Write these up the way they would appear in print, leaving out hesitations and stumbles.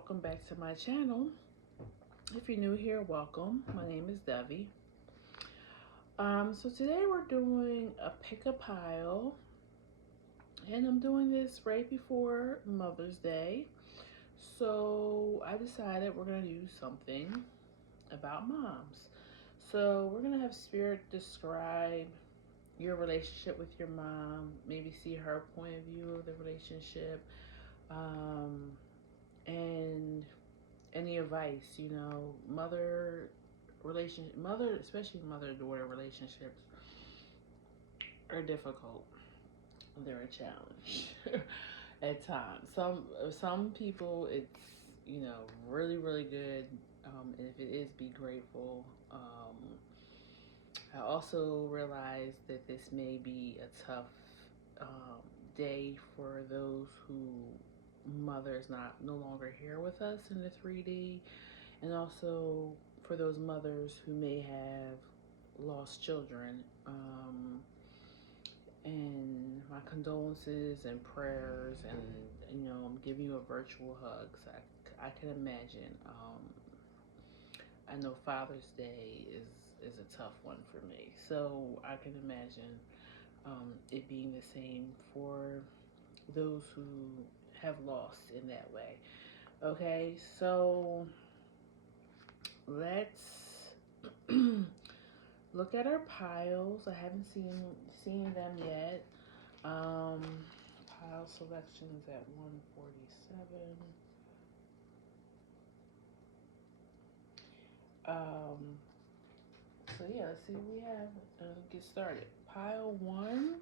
welcome back to my channel. If you're new here, welcome. My name is Devi. So today we're doing a pick a pile, and I'm doing this right before Mother's Day. So I decided we're gonna do something about moms. So we're gonna have Spirit describe your relationship with your mom, maybe see her point of view of the relationship, and any advice, mother especially mother-daughter relationships are difficult. They're a challenge at times. Some people it's really good, and if it is, be grateful. I also realize that this may be a tough day for those who mother is no longer here with us in the 3D, and also for those mothers who may have lost children. And my condolences and prayers, and I'm giving you a virtual hug. So I can imagine. I know Father's Day is a tough one for me, so I can imagine it being the same for those who have lost in that way. Okay, so let's look at our piles. I haven't seen them yet. Pile selections at 147. So yeah, let's see what we have. Get started. Pile 1,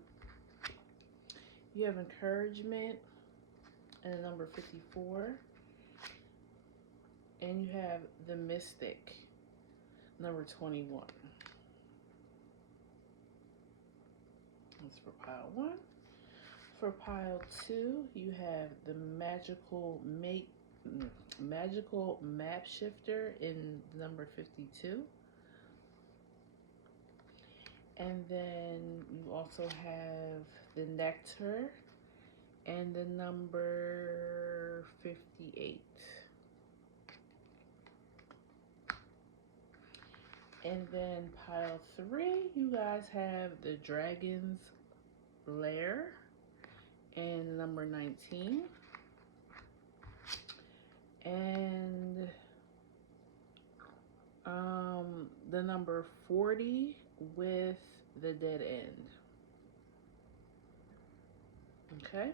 you have encouragement and the number 54. And you have the mystic, number 21. That's for pile 1. For pile 2, you have the magical map shifter in number 52. And then you also have the nectar and the number 58. And then pile 3, you guys have the dragon's lair and number 19. And the number 40 with the dead end. Okay.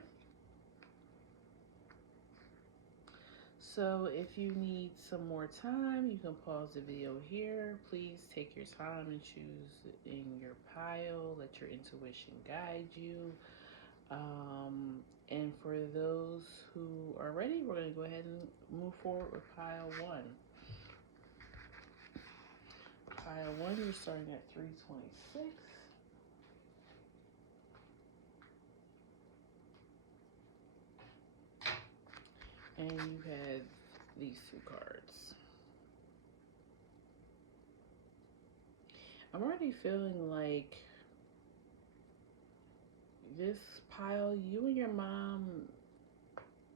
So if you need some more time, you can pause the video here. Please take your time and choose in your pile. Let your intuition guide you. And for those who are ready, we're going to go ahead and move forward with pile 1. Pile 1, you're starting at 326. And you have these 2 cards. I'm already feeling like this pile, you and your mom,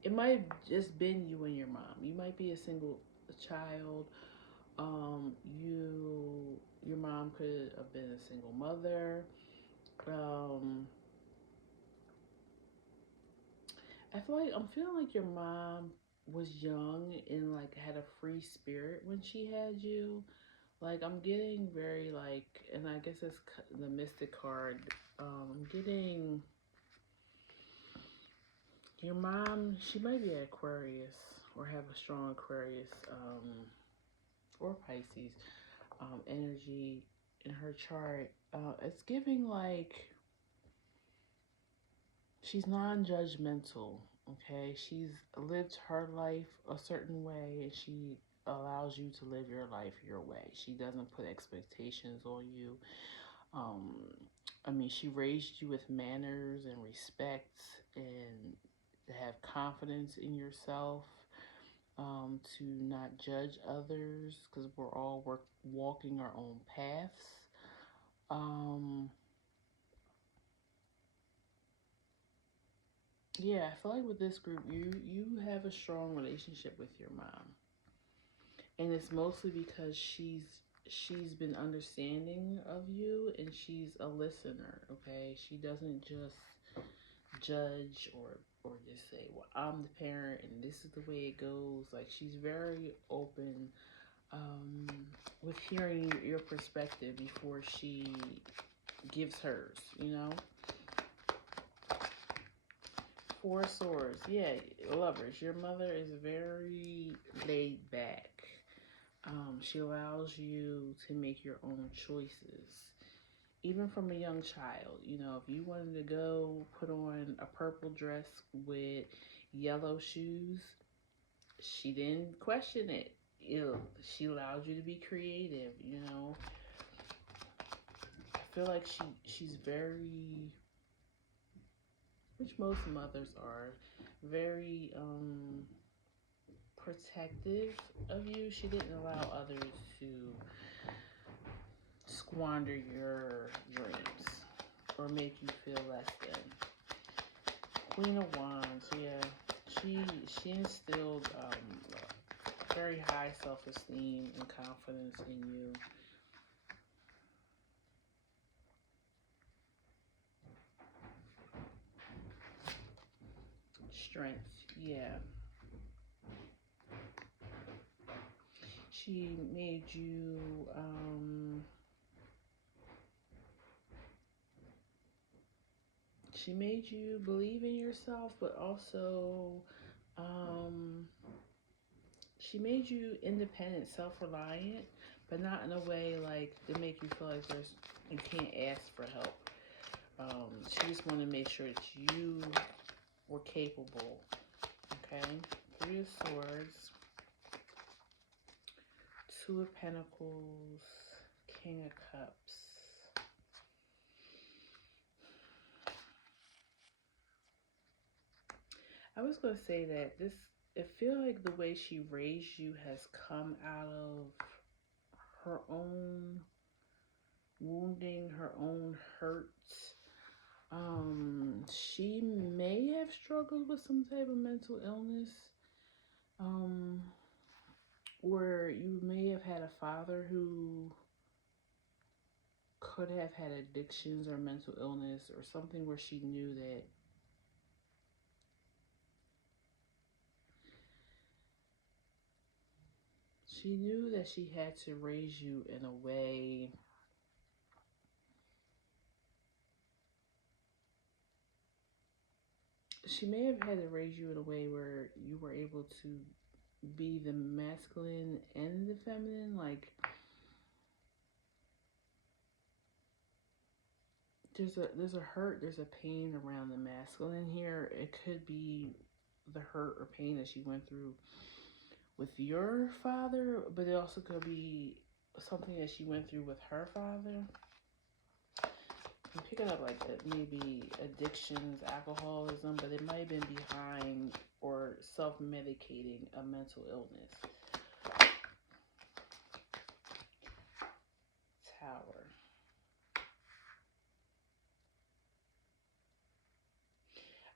it might have just been you and your mom. You might be a single child. Your mom could have been a single mother. I'm feeling like your mom was young and like had a free spirit when she had you. Like I'm getting very like, and I guess it's the mystic card. I'm getting your mom, she might be Aquarius or have a strong Aquarius or Pisces energy in her chart. It's giving like she's non-judgmental. Okay, she's lived her life a certain way, and she allows you to live your life your way. She doesn't put expectations on you. I mean, she raised you with manners and respect, and to have confidence in yourself, to not judge others, because we're all walking our own paths. Yeah, I feel like with this group, you have a strong relationship with your mom, and it's mostly because she's been understanding of you, and she's a listener. Okay, she doesn't just judge or just say, "Well, I'm the parent, and this is the way it goes." Like she's very open um, with hearing your perspective before she gives hers. You know, Four Swords. Yeah, lovers. Your mother is very laid back. She allows you to make your own choices, even from a young child. You know, if you wanted to go put on a purple dress with yellow shoes, she didn't question it. She allowed you to be creative. You know, I feel like she's very, which most mothers are, very protective of you. She didn't allow others to squander your dreams or make you feel less than. Queen of Wands, yeah, she instilled very high self-esteem and confidence in you. Strength, yeah. She made you she made you believe in yourself, but also um, she made you independent, self-reliant, but not in a way like to make you feel like you can't ask for help. She just wanted to make sure that you were capable. Okay, Three of Swords, Two of Pentacles, King of Cups. I was gonna say that this. I feel like the way she raised you has come out of her own wounding, her own hurts. She may have struggled with some type of mental illness. Um, where you may have had a father who could have had addictions or mental illness or something where she knew that she had to raise you in a way she may have had to raise you in a way where you were able to be the masculine and the feminine. Like there's a hurt, there's a pain around the masculine here. It could be the hurt or pain that she went through with your father, but it also could be something that she went through with her father. I'm picking up like maybe addictions, alcoholism, but it might have been behind or self-medicating a mental illness. Tower.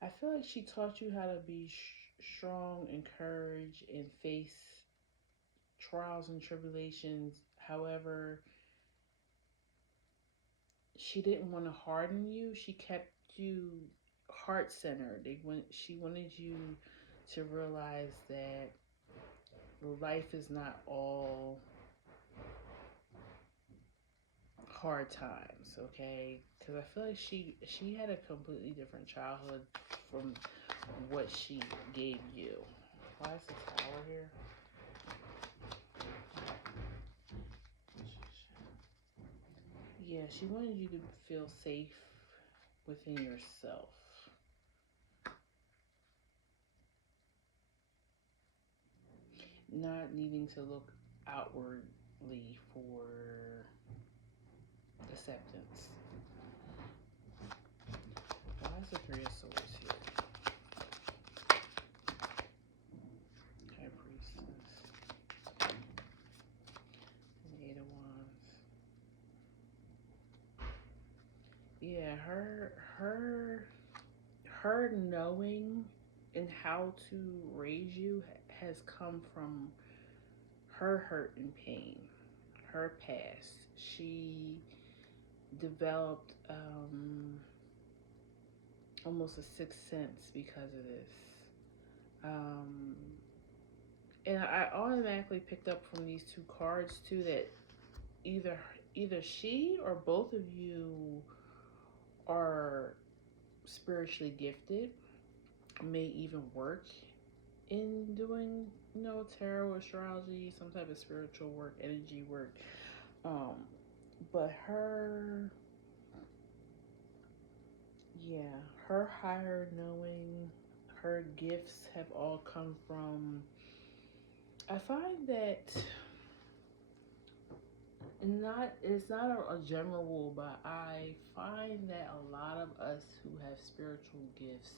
I feel like she taught you how to be strong and courage and face trials and tribulations. However, she didn't want to harden you. She kept you heart centered. She wanted you to realize that life is not all hard times, okay? Because I feel like she had a completely different childhood from what she gave you. Why is the tower here? Yeah, she wanted you to feel safe within yourself. Not needing to look outwardly for acceptance. Why is the Three of Swords here? High Priestess. And Eight of Wands. Yeah, her knowing and how to raise you has come from her hurt and pain, her past. She developed almost a sixth sense because of this. Um, and I automatically picked up from these two cards too that either she or both of you are spiritually gifted, may even work in doing, tarot, astrology, some type of spiritual work, energy work. Um, but her higher knowing, her gifts have all come from. I find that it's not a general rule, but I find that a lot of us who have spiritual gifts,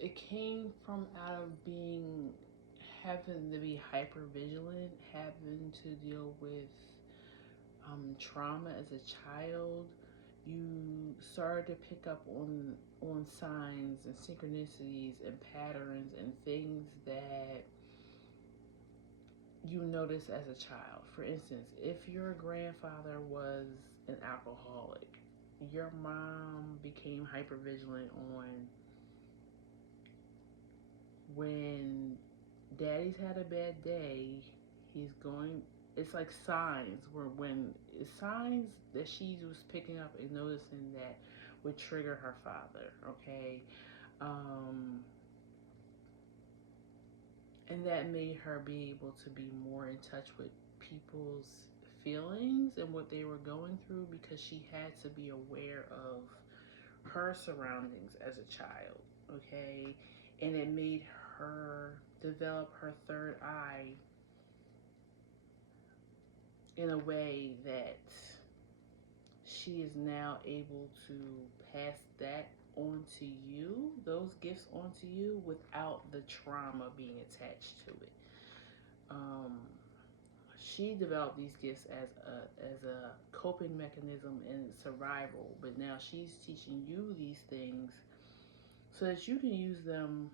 it came from out of being having to be hyper vigilant, having to deal with trauma as a child. You started to pick up on signs and synchronicities and patterns and things that you notice as a child. For instance, if your grandfather was an alcoholic, your mom became hypervigilant on when daddy's had a bad day, he's going. It's like signs where when it's signs that she was picking up and noticing that would trigger her father. Okay, um, and that made her be able to be more in touch with people's feelings and what they were going through because she had to be aware of her surroundings as a child. Okay, and it made her develop her third eye in a way that she is now able to pass that on to you, those gifts onto you, without the trauma being attached to it. Um, she developed these gifts as a coping mechanism and survival, but now she's teaching you these things so that you can use them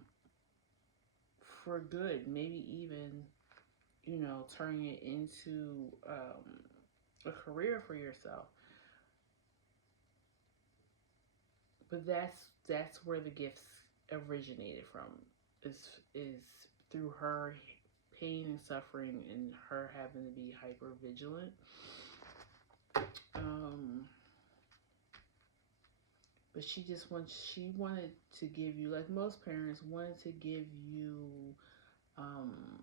for good. Maybe even turning it into a career for yourself. But that's where the gifts originated from. Is through her pain and suffering and her having to be hyper vigilant. But she wanted to give you, like most parents wanted to give you um,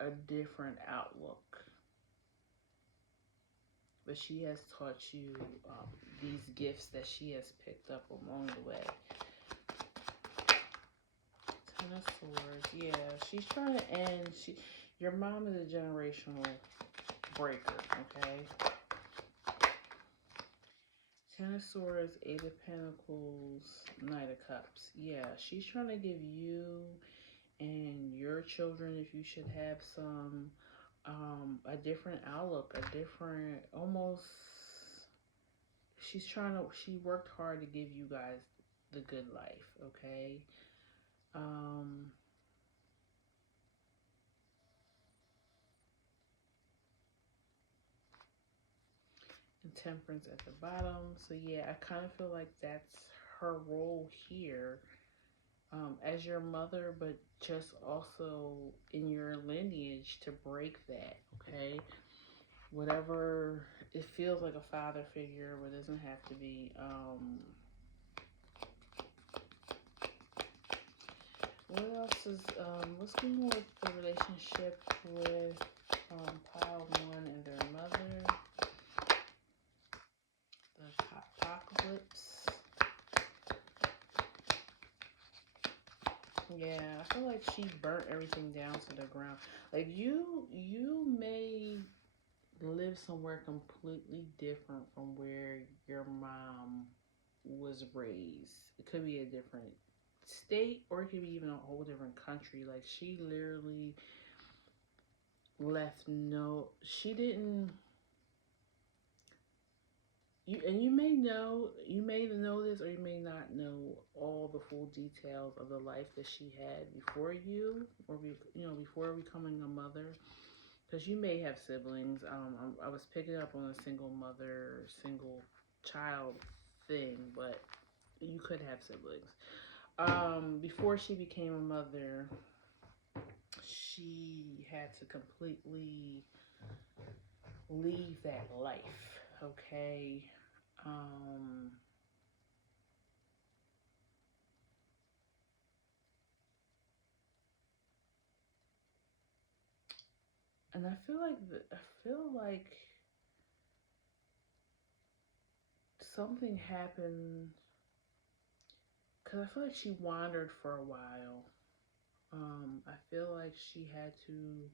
a different outlook. But she has taught you these gifts that she has picked up along the way. Ten of Swords, yeah, she's trying to end. Your mom is a generational breaker, okay? Ten of Swords, Eight of Pentacles, Knight of Cups. Yeah, she's trying to give you and your children, if you should have some, a different outlook, a different, almost, she worked hard to give you guys the good life, okay? And Temperance at the bottom. So yeah, I kind of feel like that's her role here, as your mother, but just also in your lineage to break that, okay? Whatever, it feels like a father figure, but it doesn't have to be. What else is, what's going on with the relationship with pile one and their mother? The apocalypse. Yeah, I feel like she burnt everything down to the ground. Like you may live somewhere completely different from where your mom was raised. It could be a different state or it could be even a whole different country. Like she literally left she didn't you may know this, or you may not know all the full details of the life that she had before you, or before becoming a mother, because you may have siblings. I was picking up on a single mother, single child thing, but you could have siblings. Before she became a mother, she had to completely leave that life. Okay. Um, and I feel like something happened because I feel like she wandered for a while. I feel like she had to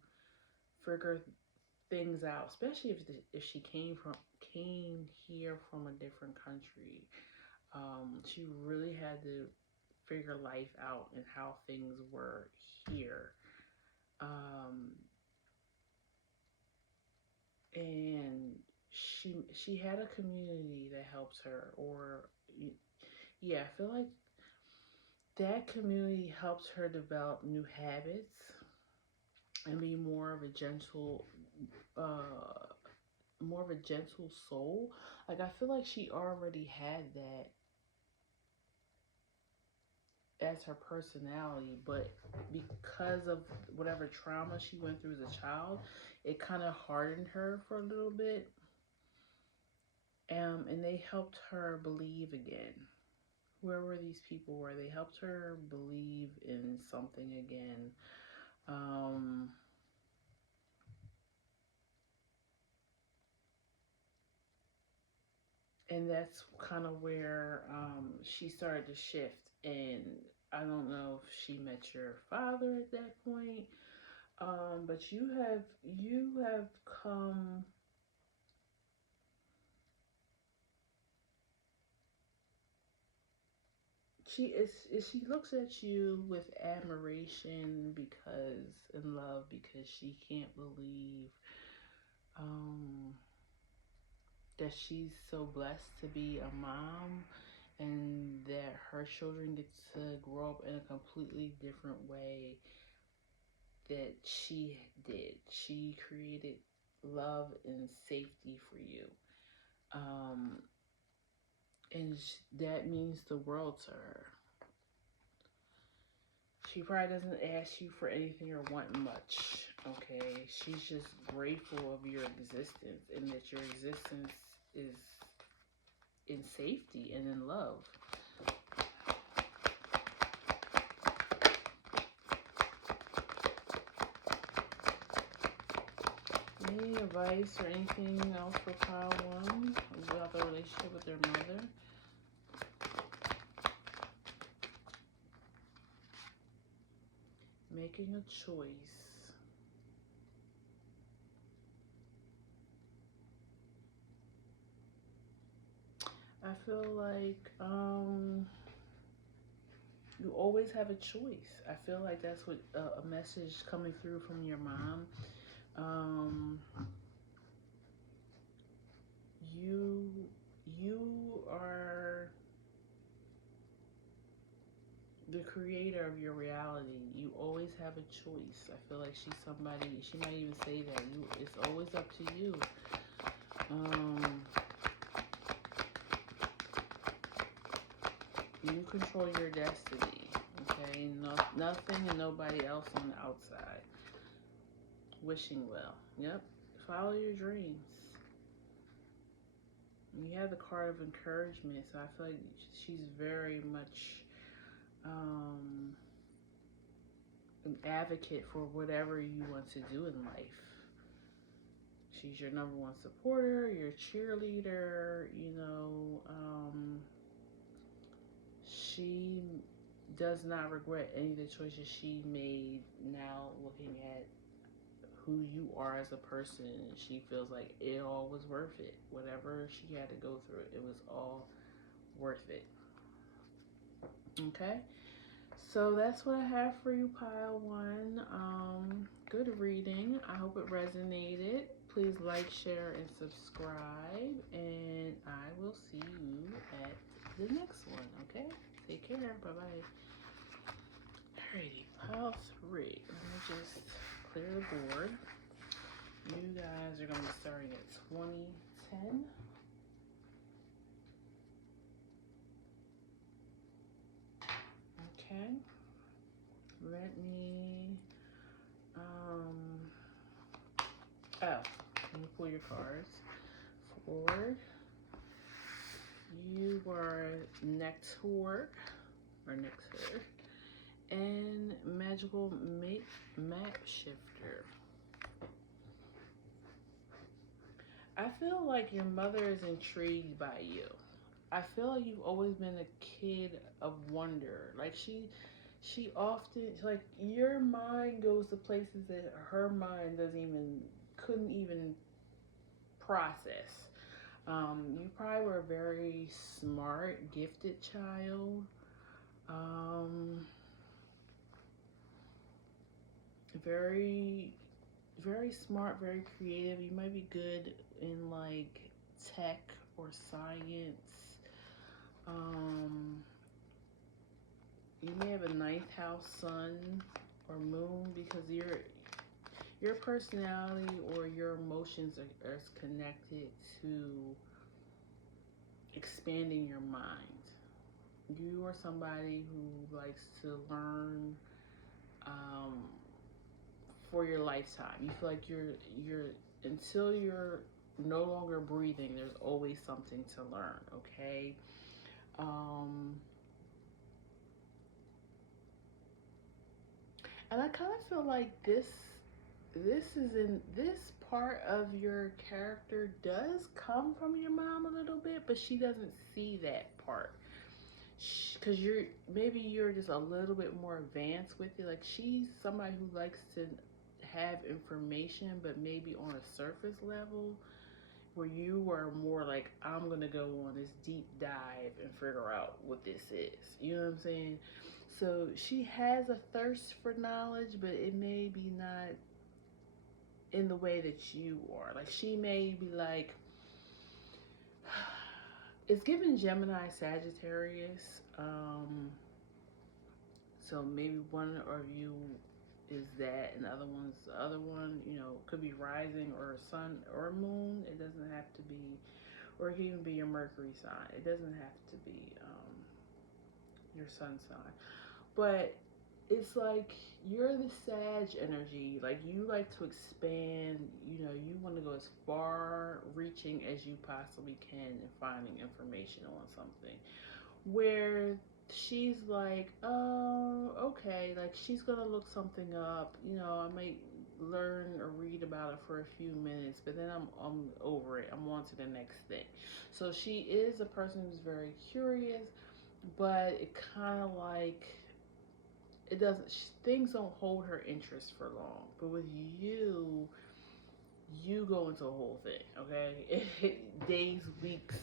figure things out, especially if she came here from a different country. She really had to figure life out and how things were here. Um, and she had a community that helped her, or yeah, I feel like that community helped her develop new habits and be uh, more of a gentle soul. Like I feel like she already had that as her personality, but because of whatever trauma she went through as a child, it kind of hardened her for a little bit. And they helped her believe again. Whoever these people were, they helped her believe in something again. Um, and that's kind of where she started to shift. And I don't know if she met your father at that point, but you have come. She looks at you with admiration because and love because she can't believe um, that she's so blessed to be a mom and that her children get to grow up in a completely different way that she did. She created love and safety for you. Um, and that means the world to her. She probably doesn't ask you for anything or want much, okay? She's just grateful of your existence and that your existence is in safety and in love. Any advice or anything else for pile one about the relationship with their mother? Making a choice. I feel like you always have a choice. I feel like that's what a message coming through from your mom. Um, you you are the creator of your reality. You always have a choice. I feel like she's somebody. She might even say that it's always up to you. Um, you control your destiny. Okay, nothing and nobody else on the outside. Wishing well. Yep. Follow your dreams. You have the card of encouragement, so I feel like she's very much um, an advocate for whatever you want to do in life. She's your number one supporter, your cheerleader. She does not regret any of the choices she made now looking at who you are as a person. She feels like it all was worth it. Whatever she had to go through, it was all worth it. Okay? So that's what I have for you, pile one. Good reading. I hope it resonated. Please like, share, and subscribe. And I will see you at the next one, okay? Take care. Bye-bye. Alrighty, pile 3. Let me just clear the board. You guys are going to be starting at 2010. Okay. Let me, let me pull your cards. Forward. You were Nectar, or Nectar, and Magical Map Shifter. I feel like your mother is intrigued by you. I feel like you've always been a kid of wonder. Like she often, like, your mind goes to places that her mind couldn't even process. You probably were a very smart, gifted child. Um, very, very smart, very creative. You might be good in like tech or science. You may have a ninth house sun or moon, because your personality or your emotions are connected to expanding your mind. You are somebody who likes to learn for your lifetime. You feel like you're until you're no longer breathing, there's always something to learn, okay? And I kind of feel like this part of your character does come from your mom a little bit, but she doesn't see that part, because you're just a little bit more advanced with it. Like, she's somebody who likes to have information, but maybe on a surface level, where you are more like, I'm gonna go on this deep dive and figure out what this is. You know what I'm saying? So she has a thirst for knowledge, but it may be not in the way that you are. Like, she may be like, it's given Gemini, Sagittarius. So maybe one of you is that, and the other one, could be rising or sun or moon. It doesn't have to be, or it can even be your Mercury sign. It doesn't have to be your sun sign. But it's like you're the Sag energy. Like, you like to expand. You want to go as far reaching as you possibly can in finding information on something. Where she's like, oh, okay, like, she's gonna look something up. I might learn or read about it for a few minutes, but then I'm over it. I'm on to the next thing. So she is a person who's very curious, but it kind of like, it doesn't things don't hold her interest for long. But with you go into a whole thing, okay? Days, weeks,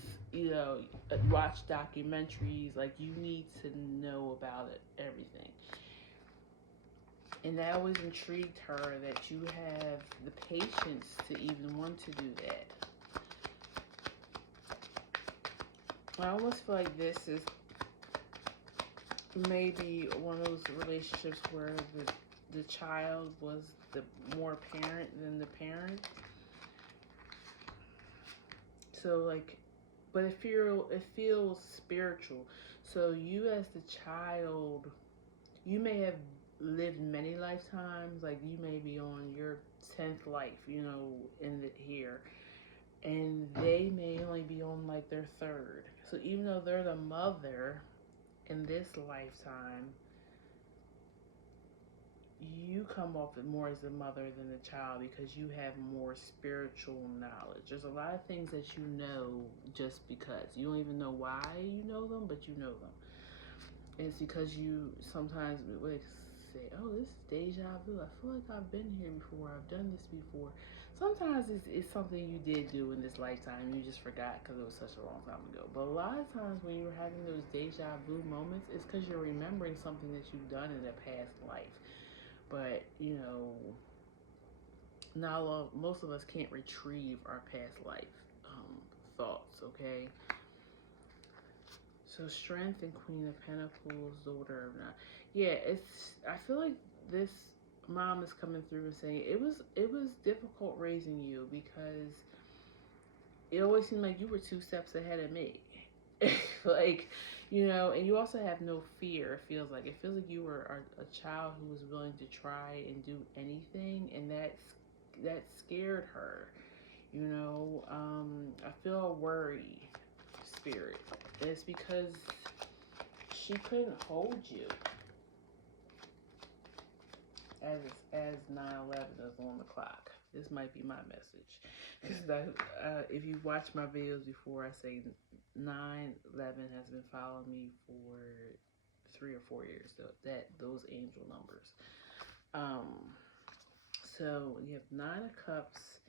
watch documentaries. Like, you need to know about it, everything. And that always intrigued her, that you have the patience to even want to do that. I almost feel like this is maybe one of those relationships where the child was the more parent than the parent. So, like, but it feels spiritual. So you, as the child, you may have lived many lifetimes. Like, you may be on your 10th life, here, and they may only be on like their 3rd. So even though they're the mother in this lifetime, you come off more as the mother than the child, because you have more spiritual knowledge. There's a lot of things that you know just because. You don't even know why you know them, but you know them. And it's because you sometimes would say, oh, this is deja vu. I feel like I've been here before. I've done this before. Sometimes it's something you did do in this lifetime. You just forgot because it was such a long time ago. But a lot of times when you're having those deja vu moments, it's because you're remembering something that you've done in a past life. But, Now, most of us can't retrieve our past life thoughts, okay? So Strength and Queen of Pentacles, daughter of not. Yeah, I feel like this mom is coming through and saying it was difficult raising you because it always seemed like you were 2 steps ahead of me. Like, and you also have no fear. It feels like you were a child who was willing to try and do anything, and that scared her. I feel a worry spirit. It's because she couldn't hold you as 9/11 is on the clock. This might be my message, because if you've watched my videos before, I say 9/11 has been following me for 3 or 4 years. Those angel numbers. So you have 9 of Cups,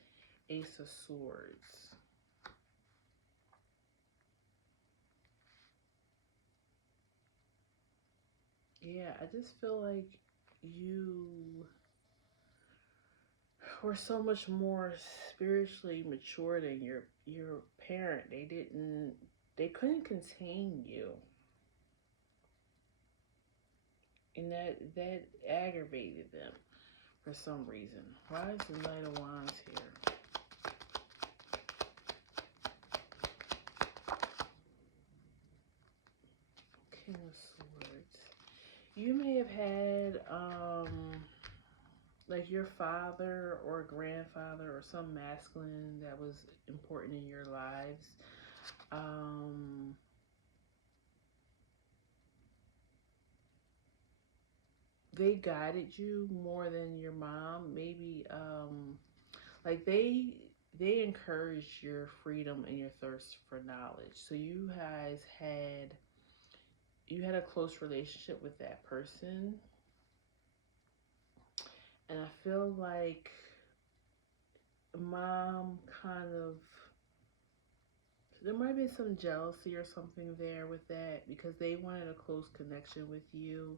Ace of Swords. Yeah, I just feel like you were so much more spiritually mature than your parent. They couldn't contain you. And that aggravated them for some reason. Why is the Knight of Wands here? King of Swords. You may have had like your father or grandfather or some masculine that was important in your lives. They guided you more than your mom. Maybe like they encouraged your freedom and your thirst for knowledge. So you had a close relationship with that person. And I feel like mom kind of, there might be some jealousy or something there with that, because they wanted a close connection with you.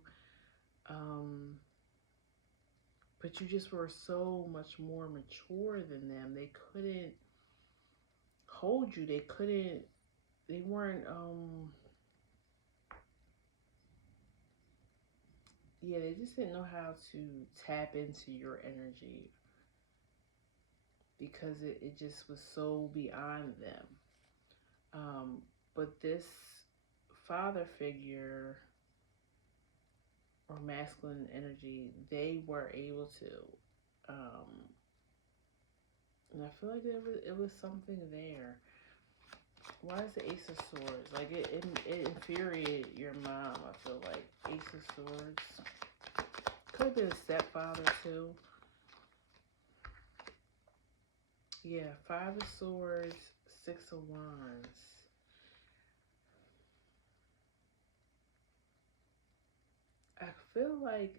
But you just were so much more mature than them. They couldn't hold you. They weren't, yeah, they just didn't know how to tap into your energy, because it just was so beyond them. But this father figure or masculine energy, they were able to. And I feel like it was something there. Why is the Ace of Swords? Like, it infuriated your mom, I feel like. Ace of Swords. Could have been a stepfather, too. Yeah, 5 of Swords, 6 of Wands. I feel like,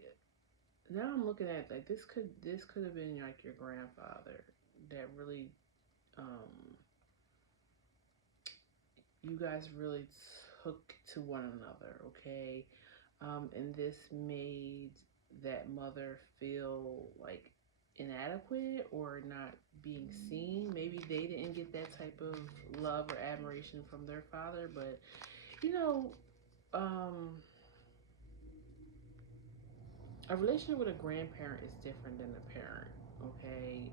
now I'm looking at, like, this could have been like your grandfather that really, you guys really took to one another, okay? And this made that mother feel like inadequate or not being seen. Maybe they didn't get that type of love or admiration from their father, but um, a relationship with a grandparent is different than a parent, okay?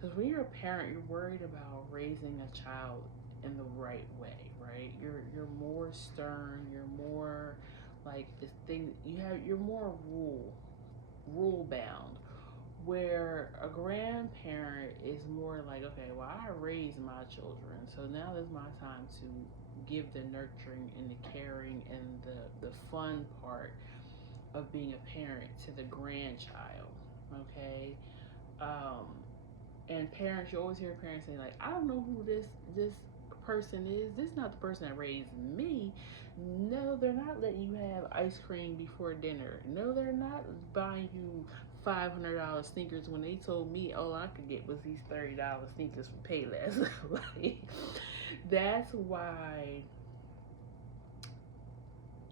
Because when you're a parent, you're worried about raising a child in the right way, right? You're more stern. You're more like this thing. You're more rule bound. Where a grandparent is more like, okay, well, I raised my children, so now is my time to give the nurturing and the caring and the fun part of being a parent to the grandchild, okay? And parents, you always hear parents say, like, I don't know who this person is. This is not the person that raised me. No, they're not letting you have ice cream before dinner. No, they're not buying you $500 sneakers when they told me all I could get was these $30 sneakers from Payless. Like, that's why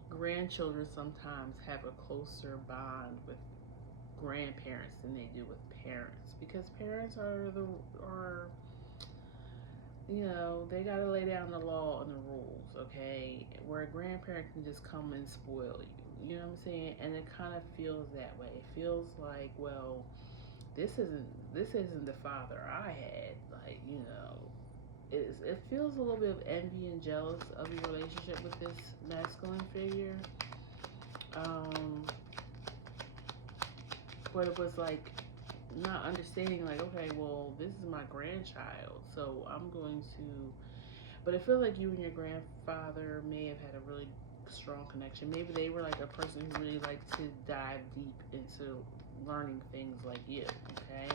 grandchildren sometimes have a closer bond with grandparents than they do with parents, because parents are they gotta lay down the law and the rules, okay? Where a grandparent can just come and spoil you. You know what I'm saying? And it kind of feels that way. It feels like, well, this isn't the father I had. Like, it feels a little bit of envy and jealous of your relationship with this masculine figure. Um, but it was like not understanding, like, okay, well, this is my grandchild, so I'm going to. But I feel like you and your grandfather may have had a really strong connection. Maybe they were like a person who really liked to dive deep into learning things like you, okay?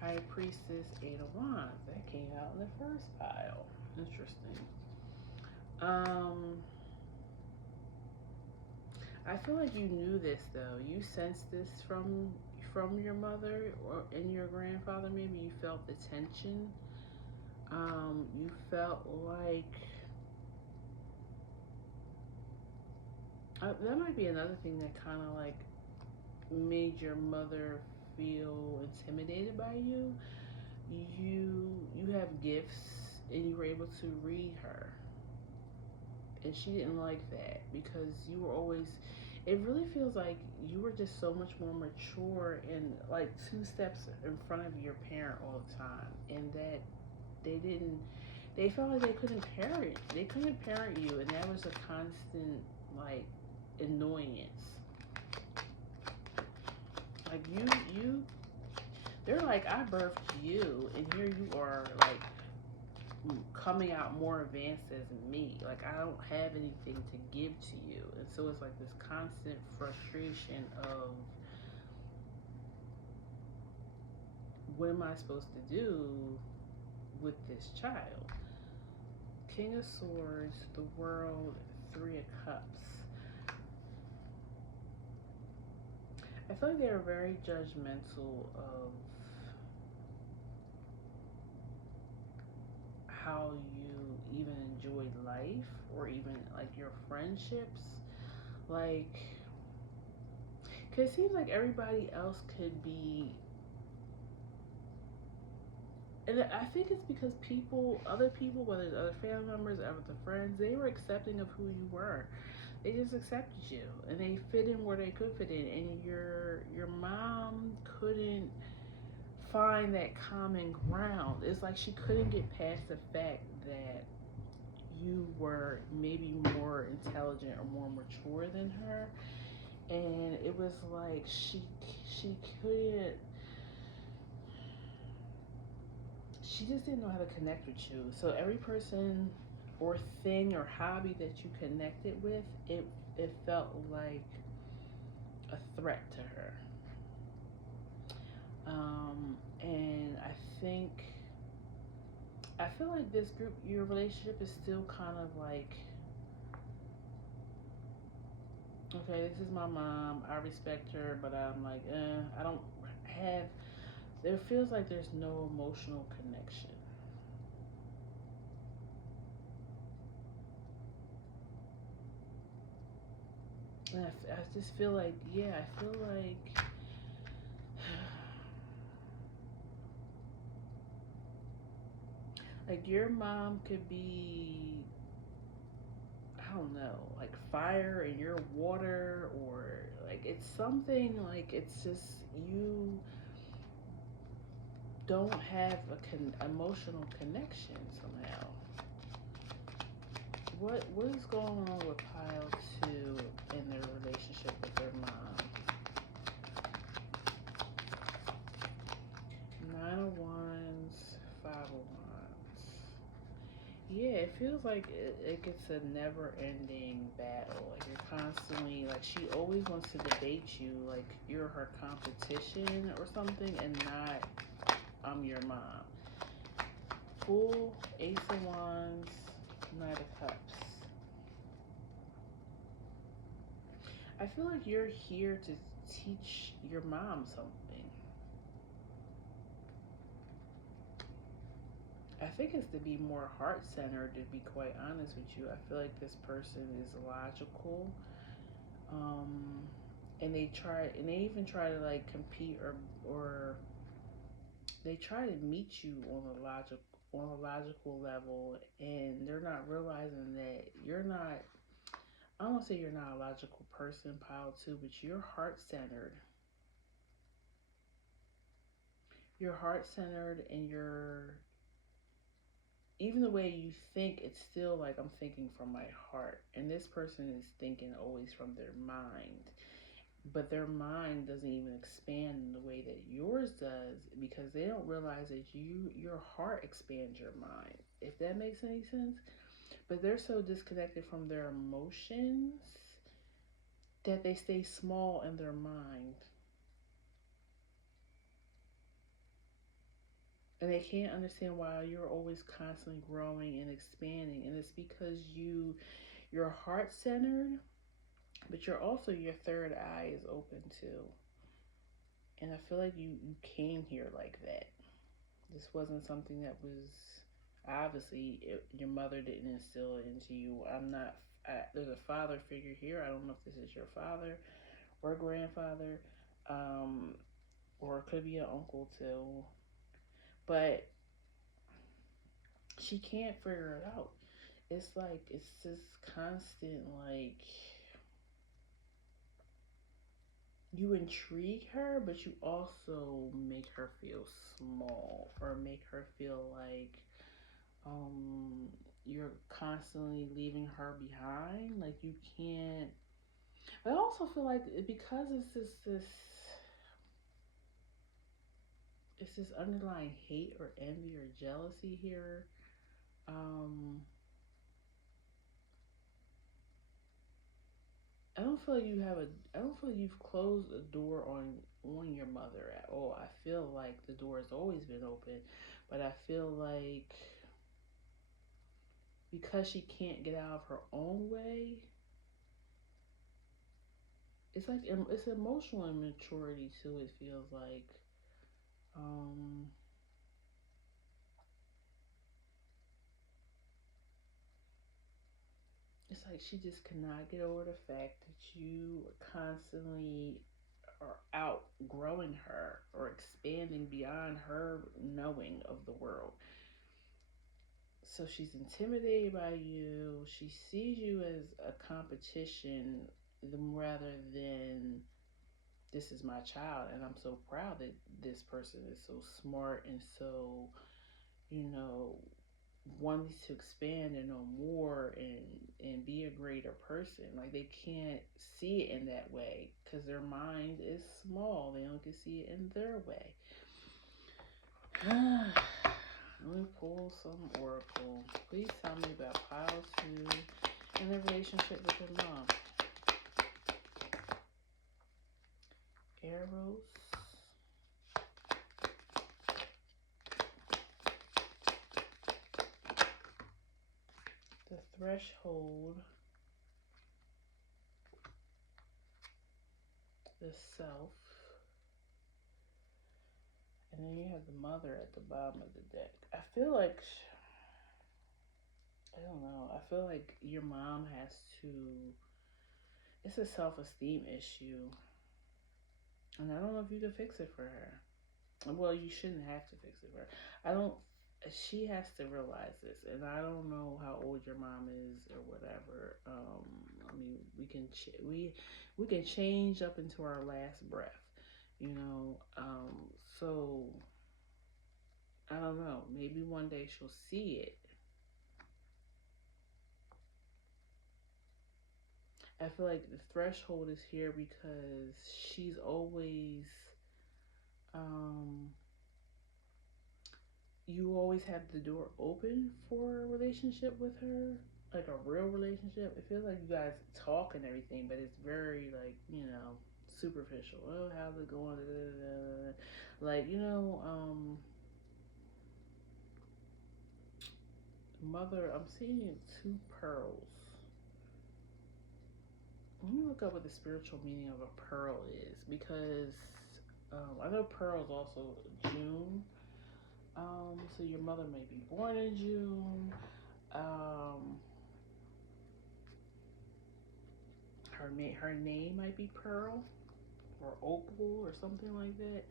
High Priestess, Eight of Wands. That came out in the first pile. Interesting. I feel like you knew this though. You sensed this from your mother or and your grandfather. Maybe you felt the tension. You felt like that might be another thing that kind of like made your mother feel intimidated by you. You have gifts and you were able to read her, and she didn't like that because you were always. It really feels like you were just so much more mature and like two steps in front of your parent all the time, and that they didn't. They felt like they couldn't parent. They couldn't parent you, and that was a constant like annoyance. Like you. They're like, I birthed you, and here you are like coming out more advanced as me. Like, I don't have anything to give to you. And so it's like this constant frustration of what am I supposed to do with this child? King of Swords, the World, Three of Cups. I feel like they're very judgmental of how you even enjoyed life or even like your friendships. Like, because it seems like everybody else could be, and I think it's because other people, whether it's other family members, other friends, they were accepting of who you were. They just accepted you, and they fit in where they could fit in. And your mom couldn't find that common ground. It's like she couldn't get past the fact that you were maybe more intelligent or more mature than her, and it was like she couldn't. She just didn't know how to connect with you. So every person or thing or hobby that you connected with, it felt like a threat to her. And I feel like this group, your relationship is still kind of like, okay, this is my mom. I respect her, but I'm like, I don't have. There feels like there's no emotional connection. And I just feel like, yeah, I feel like your mom could be, I don't know, like fire and you're water, or like it's something like it's just you don't have emotional connection somehow. What is going on with pile two in their relationship with their mom? Nine of Wands, Five of Wands. Yeah, it feels like it gets a never-ending battle. Like you're constantly like she always wants to debate you, like you're her competition or something, and not I'm your mom. Fool, Ace of Wands, Knight of Cups. I feel like you're here to teach your mom something. I think it's to be more heart-centered, to be quite honest with you. I feel like this person is logical. um, and they even try to like compete or they try to meet you on a logical level, and they're not realizing that you're not. I don't want to say you're not a logical person, pile two, but you're heart centered. You're heart centered, and you're even the way you think. It's still like I'm thinking from my heart, and this person is thinking always from their mind. But their mind doesn't even expand in the way that yours does because they don't realize that your heart expands your mind, if that makes any sense. But they're so disconnected from their emotions that they stay small in their mind, and they can't understand why you're always constantly growing and expanding. And it's because you're heart centered, but you're also your third eye is open too. And I feel like you came here like that. This wasn't something that was obviously your mother didn't instill it into you. I'm not. There's a father figure here. I don't know if this is your father or grandfather, um, or it could be an uncle too. But she can't figure it out. It's like it's this constant like you intrigue her, but you also make her feel small or make her feel like um you're constantly leaving her behind. Like you can't. I also feel like because it's this underlying hate or envy or jealousy here. Um, I don't feel like you have a. I don't feel like you've closed a door on your mother at all. I feel like the door has always been open, but I feel like because she can't get out of her own way, it's like it's emotional immaturity too. It feels like. Um, it's like she just cannot get over the fact that you constantly are outgrowing her or expanding beyond her knowing of the world. So she's intimidated by you. She sees you as a competition rather than this is my child. And I'm so proud that this person is so smart and so, you know, wants to expand and know more and be a greater person. Like they can't see it in that way because their mind is small. They don't get to see it in their way. Let me pull some oracle. Please tell me about pile two and the relationship with your mom. Eros. The threshold. The self. And then you have the mother at the bottom of the deck. I feel like I don't know. I feel like your mom has to. It's a self esteem issue. And I don't know if you can fix it for her. Well, you shouldn't have to fix it for her. I don't. She has to realize this, and I don't know how old your mom is or whatever. I mean, we can change up into our last breath, you know. So I don't know. Maybe one day she'll see it. I feel like the threshold is here because she's always, um, you always have the door open for a relationship with her, like a real relationship. It feels like you guys talk and everything, but it's very like superficial. Oh, how's it going? Like mother. I'm seeing two pearls. Let me look up what the spiritual meaning of a pearl is because I know pearls also June. So your mother may be born in June. Um, her name might be Pearl or Opal or something like that.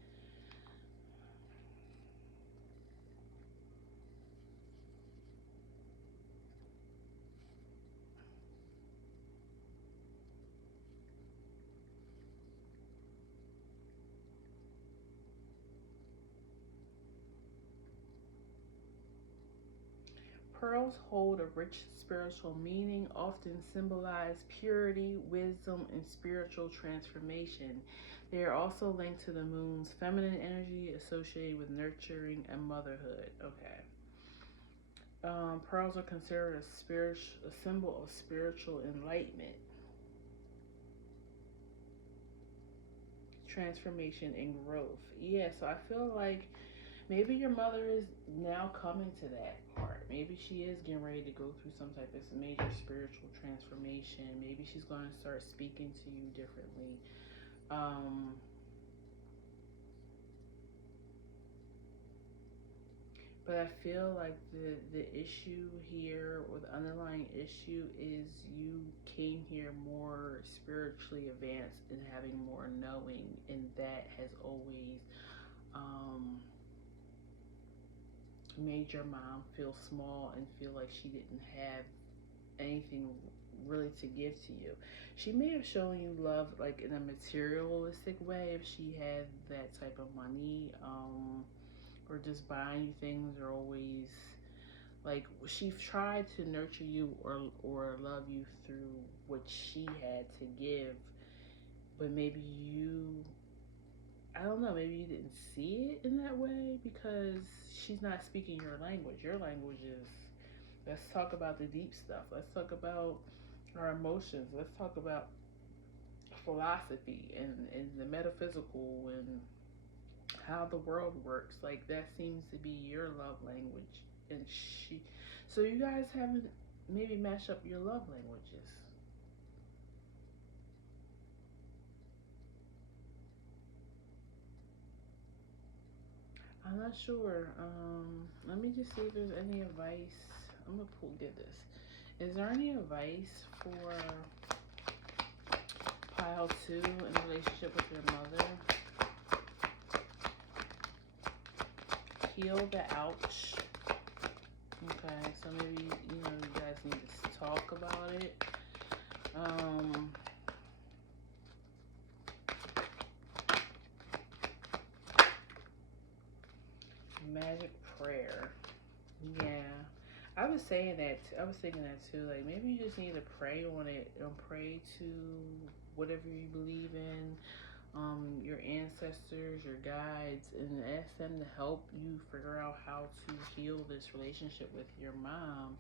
Pearls hold a rich spiritual meaning, often symbolize purity, wisdom, and spiritual transformation. They are also linked to the moon's feminine energy associated with nurturing and motherhood. Okay. Pearls are considered a symbol of spiritual enlightenment, transformation, and growth. Yeah, so I feel like maybe your mother is now coming to that part. Maybe she is getting ready to go through some type of major spiritual transformation. Maybe she's going to start speaking to you differently. Um, but I feel like the issue here, or the underlying issue, is you came here more spiritually advanced and having more knowing, and that has always um, made your mom feel small and feel like she didn't have anything really to give to you. She may have shown you love like in a materialistic way if she had that type of money, or just buying you things, or always like she tried to nurture you or love you through what she had to give, but maybe you, I don't know, maybe you didn't see it in that way because she's not speaking your language. Your language is, let's talk about the deep stuff. Let's talk about our emotions. Let's talk about philosophy and the metaphysical and how the world works. Like that seems to be your love language. And she, so you guys haven't maybe matched up your love languages. I'm not sure. Let me just see if there's any advice. I'm gonna get this. Is there any advice for pile 2 in relationship with your mother? Heal the ouch. Okay, so maybe you guys need to talk about it. Magic prayer. Yeah, I was saying that. I was thinking that too. Like maybe you just need to pray on it and pray to whatever you believe in, your ancestors, your guides, and ask them to help you figure out how to heal this relationship with your mom,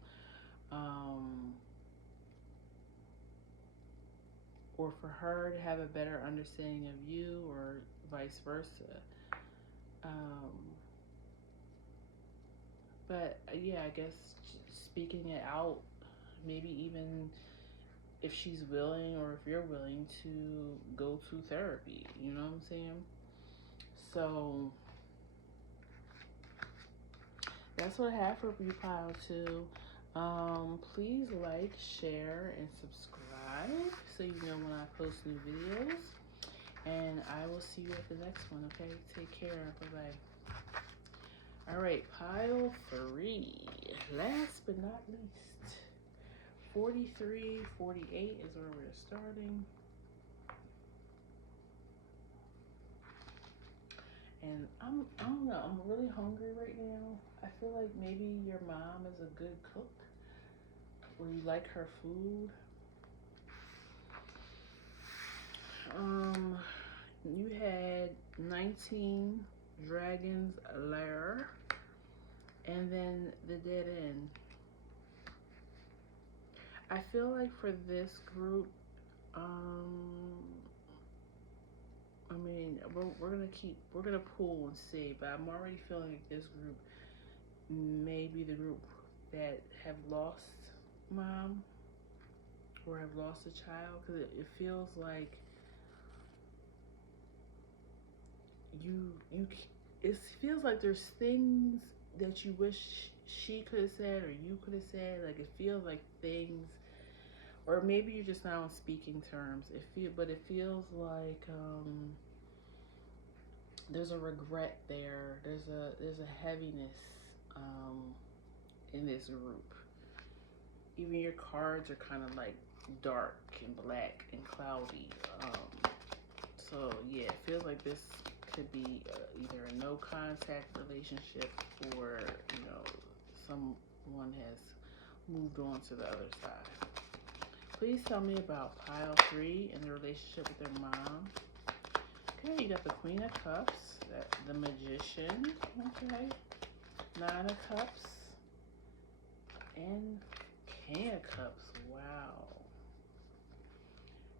or for her to have a better understanding of you, or vice versa. Um, but yeah, I guess speaking it out, maybe even if she's willing or if you're willing to go to therapy, you know what I'm saying? So that's what I have for you, pile 2. Please like, share, and subscribe so you know when I post new videos. And I will see you at the next one, okay? Take care. Bye-bye. All right, pile 3. Last but not least, 43, 48 is where we're starting. And I don't know, I'm really hungry right now. I feel like maybe your mom is a good cook, or you like her food. You had 19 Dragons Lair, and then the dead end. I feel like for this group, I mean, we're gonna pull and see, but I'm already feeling like this group may be the group that have lost mom or have lost a child, because it feels like you it feels like there's things that you wish she could have said or you could have said. Like it feels like things or maybe you're just not on speaking terms. But it feels like there's a regret there. There's a heaviness um, in this group. Even your cards are kind of like dark and black and cloudy. So yeah, it feels like this could be either a no contact relationship, or someone has moved on to the other side. Please tell me about pile 3 and the relationship with their mom. Okay, you got the Queen of Cups, the Magician, okay, 9 of Cups, and King of Cups. Wow.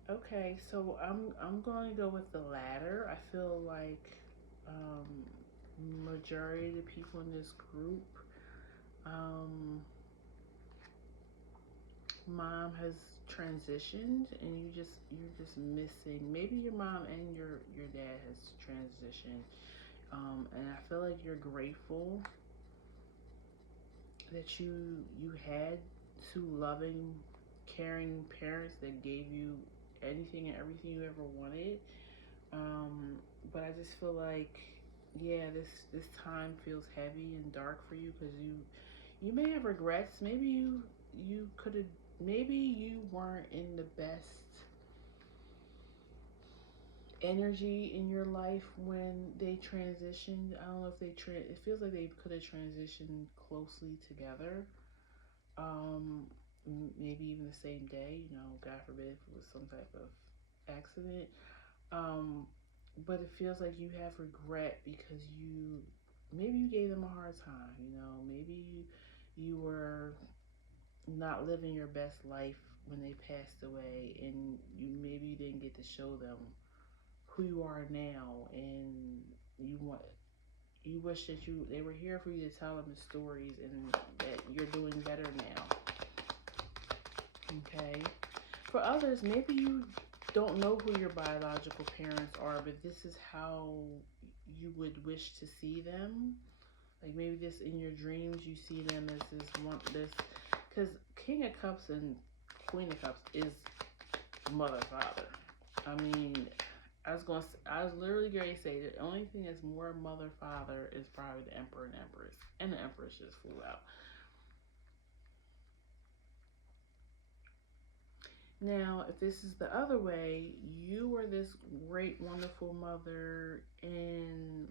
Okay, so I'm going to go with the latter. I feel like majority of the people in this group, mom has transitioned, and you're just missing. Maybe your mom and your dad has transitioned, and I feel like you're grateful that you had 2 loving, caring parents that gave you anything and everything you ever wanted. But I just feel like, yeah, this time feels heavy and dark for you, because you may have regrets. Maybe you could have. Maybe you weren't in the best energy in your life when they transitioned. I don't know if it feels like they could have transitioned closely together. Um, Maybe even the same day. God forbid if it was some type of accident. Um, but it feels like you have regret because maybe you gave them a hard time. Maybe you were not living your best life when they passed away, and you didn't get to show them who you are now, and you wish that they were here for you to tell them the stories, and that you're doing better now. Okay. For others, maybe you don't know who your biological parents are, but this is how you would wish to see them. Like maybe this in your dreams, you see them as this, because King of Cups and Queen of Cups is mother father. I mean, I was literally going to say the only thing that's more mother father is probably the Emperor and Empress, and the Empress just flew out. Now, if this is the other way, you were this great, wonderful mother, and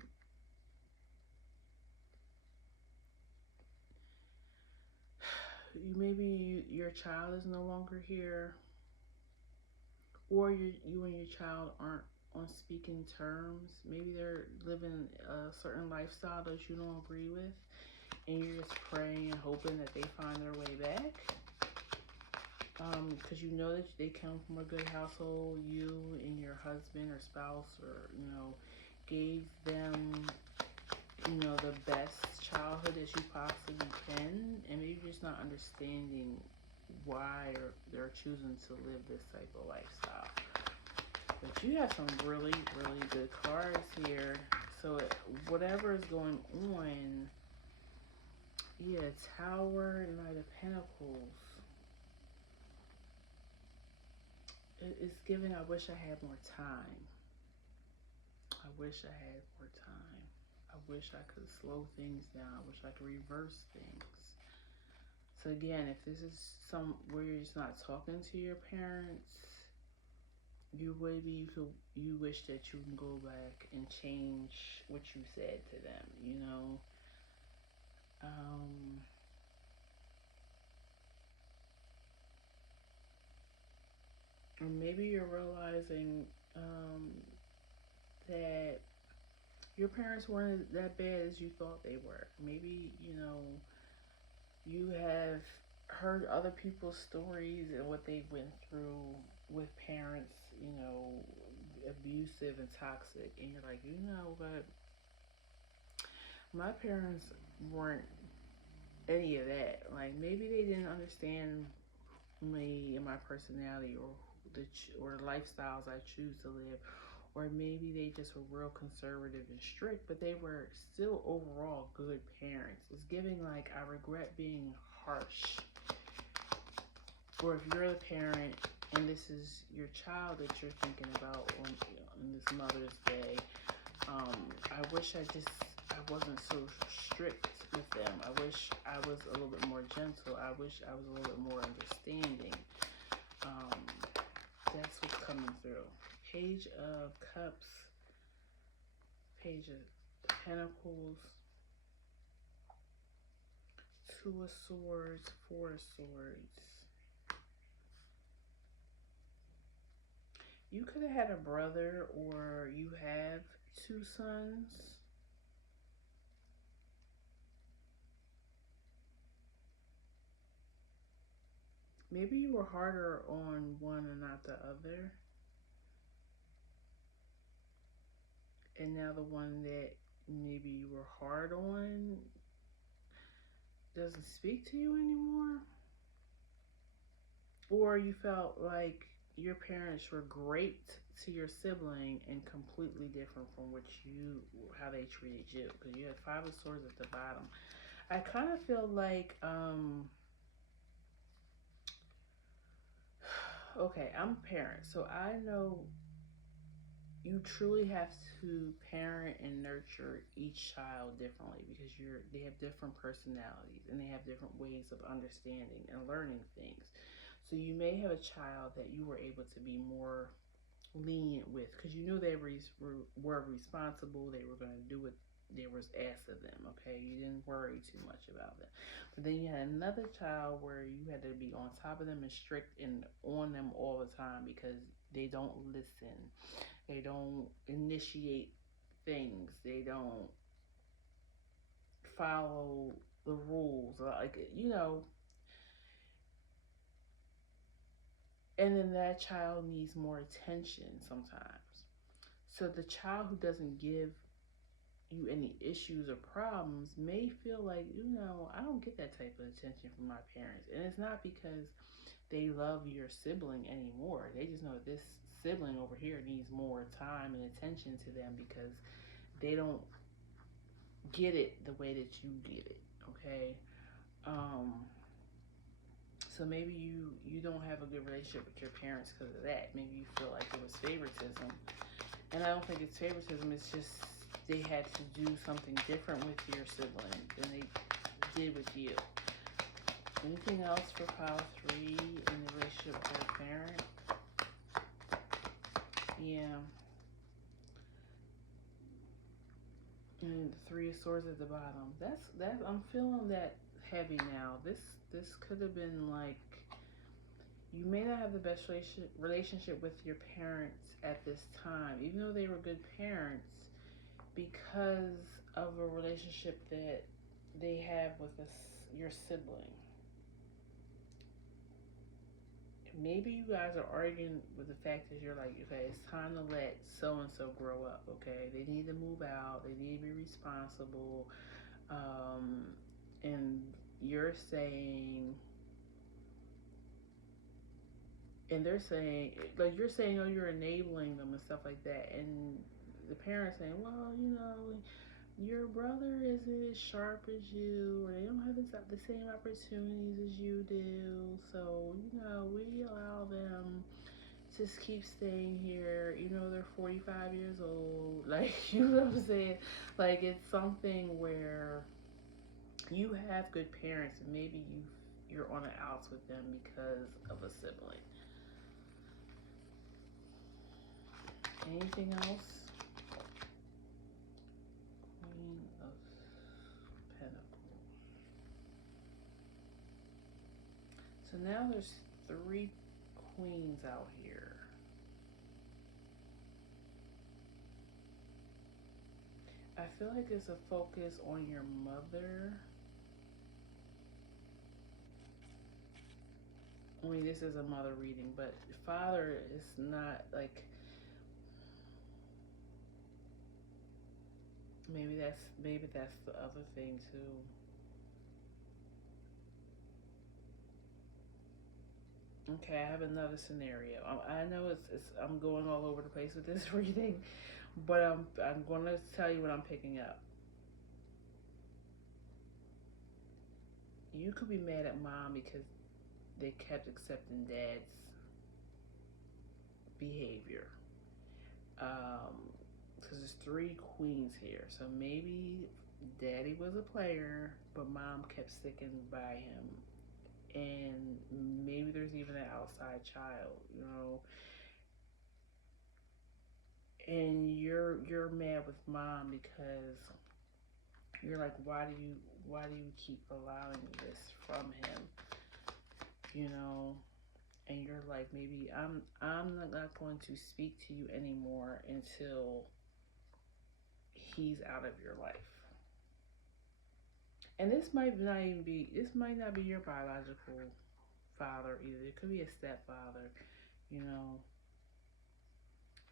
your child is no longer here, or you and your child aren't on speaking terms. Maybe they're living a certain lifestyle that you don't agree with, and you're just praying and hoping that they find their way back. Because you know that they come from a good household. You and your husband or spouse, or gave them the best childhood that you possibly can, and maybe you're just not understanding why they're choosing to live this type of lifestyle. But you have some really, really good cards here. So whatever is going on, yeah, Tower, Knight of Pentacles. It's given, I wish I had more time. I wish I had more time. I wish I could slow things down. I wish I could reverse things. So again, if this is where you're just not talking to your parents, you wish that you can go back and change what you said to them. Or maybe you're realizing that your parents weren't that bad as you thought they were. Maybe you have heard other people's stories and what they went through with parents, abusive and toxic, and you're like, but my parents weren't any of that. Like maybe they didn't understand me and my personality, or or lifestyles I choose to live, or maybe they just were real conservative and strict, but they were still overall good parents. It's giving like, I regret being harsh. or if you're the parent and this is your child that you're thinking about on this Mother's Day, I wish I wasn't so strict with them. I wish I was a little bit more gentle. I wish I was a little bit more understanding. Um, that's what's coming through. Page of Cups, Page of Pentacles, Two of Swords, Four of Swords. You could have had a brother, or you have two sons. Maybe you were harder on one and not the other. And now the one that maybe you were hard on doesn't speak to you anymore. Or you felt like your parents were great to your sibling and completely different from how they treated you. Because you had Five of Swords at the bottom. I kind of feel like, okay, I'm a parent, so I know you truly have to parent and nurture each child differently because they have different personalities and they have different ways of understanding and learning things. So you may have a child that you were able to be more lenient with because you knew they were responsible. They were going to do what there was asked of them. Okay, you didn't worry too much about them. But then you had another child where you had to be on top of them and strict and on them all the time because they don't listen. They don't initiate things. They don't follow the rules. And then that child needs more attention sometimes. So the child who doesn't give you any issues or problems may feel like, I don't get that type of attention from my parents. And it's not because they love your sibling anymore. They just know that this sibling over here needs more time and attention to them because they don't get it the way that you get it. Okay. So maybe you don't have a good relationship with your parents because of that. Maybe you feel like it was favoritism, and I don't think it's favoritism. It's just they had to do something different with your sibling than they did with you. Anything else for pile 3 in the relationship with their parent? Yeah. And the 3 of Swords at the bottom. That's I'm feeling that heavy now. This could have been like, you may not have the best relationship with your parents at this time, even though they were good parents, because of a relationship that they have with your sibling. Maybe you guys are arguing with the fact that you're like, okay, it's time to let so and so grow up. Okay, they need to move out. They need to be responsible. And you're saying, and they're saying, like you're saying, oh, you're enabling them and stuff like that, and the parents saying, well, your brother isn't as sharp as you, or they don't have the same opportunities as you do, so we allow them to keep staying here. They're 45 years old. Like, you know what I'm saying? Like, it's something where you have good parents, and maybe you're on the outs with them because of a sibling. Anything else? Queen of Pentacles. So now there's 3 queens out here. I feel like there's a focus on your mother. I mean, this is a mother reading, but father is not like. Maybe that's the other thing too. Okay, I have another scenario. I know I'm going all over the place with this reading, but I'm going to tell you what I'm picking up. You could be mad at mom because they kept accepting dad's behavior. Because there's three queens here, so maybe daddy was a player, but mom kept sticking by him, and maybe there's even an outside child, and you're mad with mom because you're like, why do you keep allowing this from him, you know? And you're like, maybe I'm not going to speak to you anymore until he's out of your life. And this might not be your biological father either. It could be a stepfather, you know.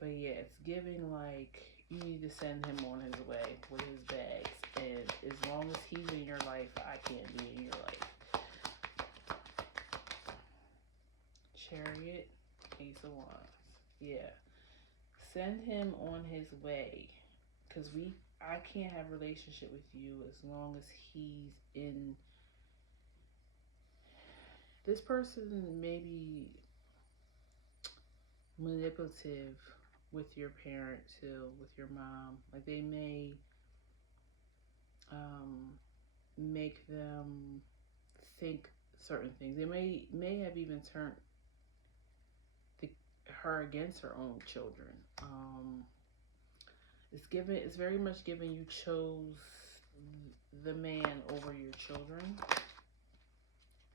But yeah, it's giving like you need to send him on his way with his bags. And as long as he's in your life, I can't be in your life. Chariot, Ace of Wands. Yeah. Send him on his way. Because I can't have a relationship with you as long as he's in. This person may be manipulative with your parent too, with your mom. Like they may make them think certain things. They may have even turned the, her against her own children. It's very much given you chose the man over your children.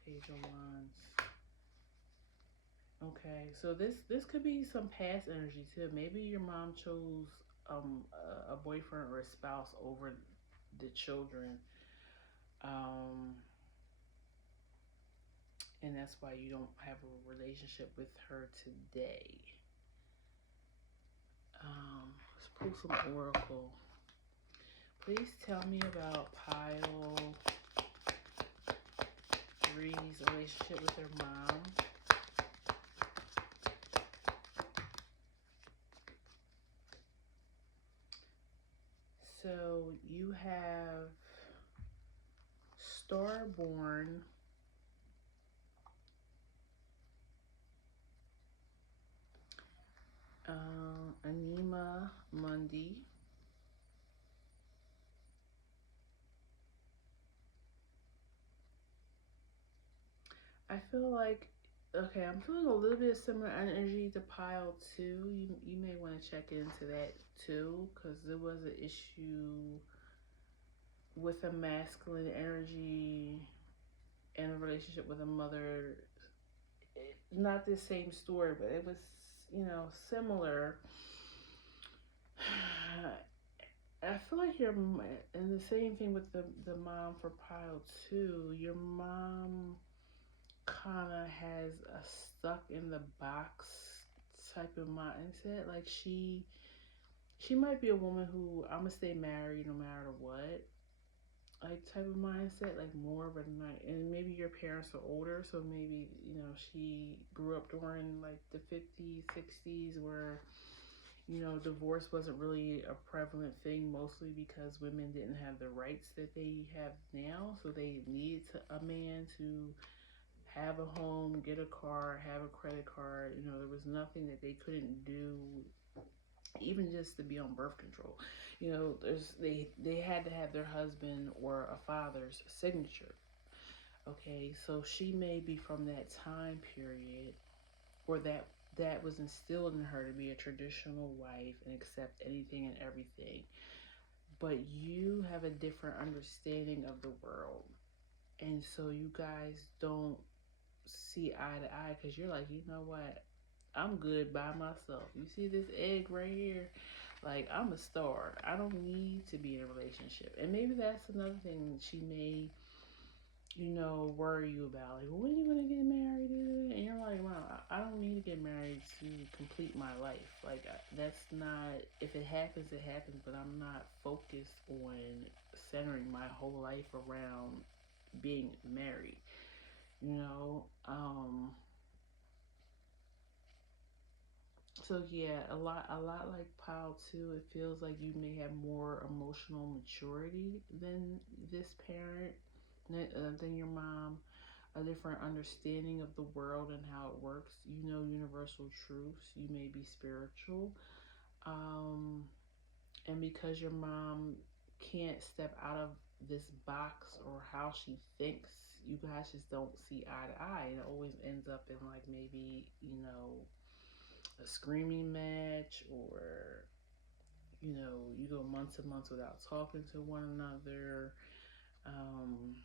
Page of Wands. Okay, so this could be some past energy too. Maybe your mom chose a boyfriend or a spouse over the children, and that's why you don't have a relationship with her today. Let's pull some oracle. Please tell me about pile three's relationship with her mom. So you have Starborn, Anima Mundi, I feel like, okay, I'm feeling a little bit of similar energy to pile two. You may want to check into that too, because there was an issue with a masculine energy and a relationship with a mother. Not the same story, but it was, similar. I feel like and the same thing with the mom for pile two. Your mom kind of has a stuck in the box type of mindset. Like she might be a woman who I'm gonna stay married no matter what, like type of mindset, like more, but not. And maybe your parents are older, so maybe she grew up during like the 50s, 60s, where divorce wasn't really a prevalent thing, mostly because women didn't have the rights that they have now, so they needed a man to have a home, get a car, have a credit card. There was nothing that they couldn't do, even just to be on birth control. They had to have their husband or a father's signature. Okay, so she may be from that time period, or that was instilled in her to be a traditional wife and accept anything and everything. But you have a different understanding of the world, and so you guys don't see eye to eye, because you're like, you know what, I'm good by myself. You see this egg right here? Like, I'm a star. I don't need to be in a relationship. And maybe that's another thing she may, worry you about. Like, when are you going to get married? And you're like, wow, I don't need to get married to complete my life. Like, that's not, if it happens, it happens. But I'm not focused on centering my whole life around being married. You know, so yeah, a lot like pile two. It feels like you may have more emotional maturity than this parent, than your mom. a different understanding of the world and how it works. You know universal truths. You may be spiritual. Um, and because your mom can't step out of this box or how she thinks, you guys just don't see eye to eye. And it always ends up in like maybe, a screaming match, or you go months and months without talking to one another. Um,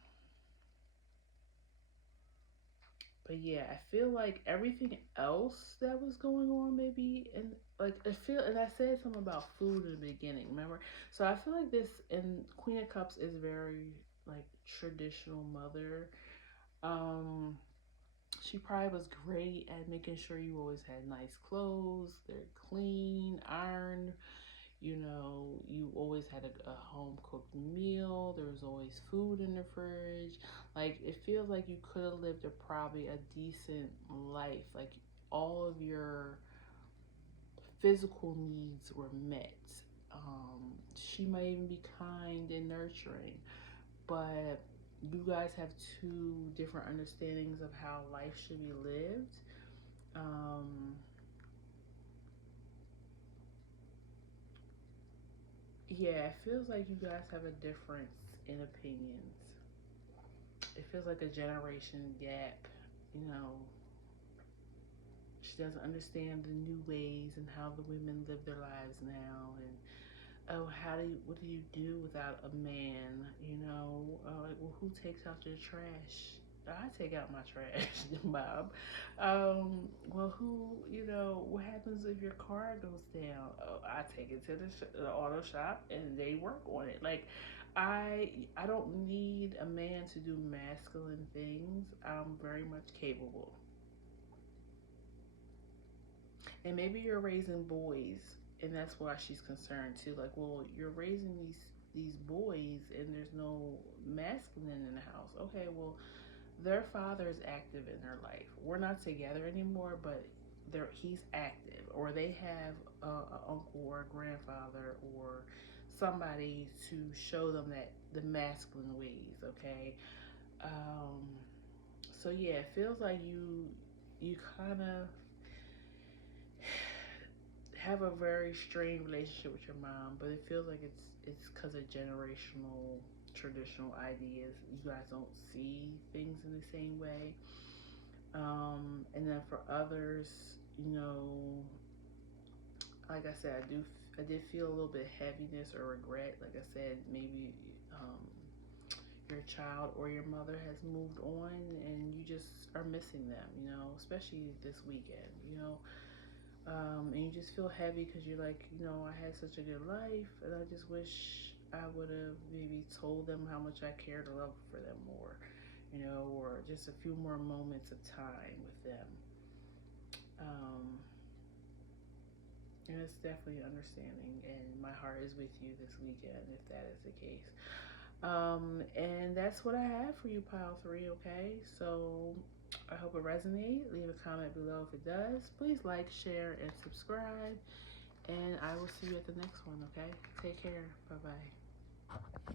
but yeah, I feel like everything else that was going on, maybe, and like and I said something about food in the beginning, remember? So I feel like this in Queen of Cups is very like traditional mother. Um, she probably was great at making sure you always had nice clothes, they're clean, ironed. You always had a home cooked meal. There was always food in the fridge. Like, it feels like you could have lived probably a decent life. Like, all of your physical needs were met. She might even be kind and nurturing, but you guys have two different understandings of how life should be lived. Um, yeah, it feels like you guys have a difference in opinions. It feels like a generation gap. You know, she doesn't understand the new ways and how the women live their lives now. And oh, what do you do without a man? Like, well, who takes out your trash? I take out my trash, Bob. Well, what happens if your car goes down? Oh, I take it to the auto shop and they work on it. Like, I don't need a man to do masculine things. I'm very much capable. And maybe you're raising boys, and that's why she's concerned too. Like, well, you're raising these boys, and there's no masculine in the house. Okay, well, their father is active in their life. We're not together anymore, but he's active, or they have an uncle or a grandfather or somebody to show them that the masculine ways. Okay, um, so yeah, it feels like you kind of have a very strained relationship with your mom, but it feels like it's because of generational traditional ideas. You guys don't see things in the same way. And then for others, you know, like I said, I did feel a little bit heaviness or regret. Like I said, maybe your child or your mother has moved on and you just are missing them. Especially this weekend. And you just feel heavy because you're like, I had such a good life, and I just wish I would have maybe told them how much I cared or loved for them more, or just a few more moments of time with them. Um, and it's definitely understanding, and my heart is with you this weekend if that is the case. And that's what I have for you, pile three, okay? So I hope it resonates. Leave a comment below if it does. Please like, share, and subscribe. And I will see you at the next one, okay? Take care. Bye-bye.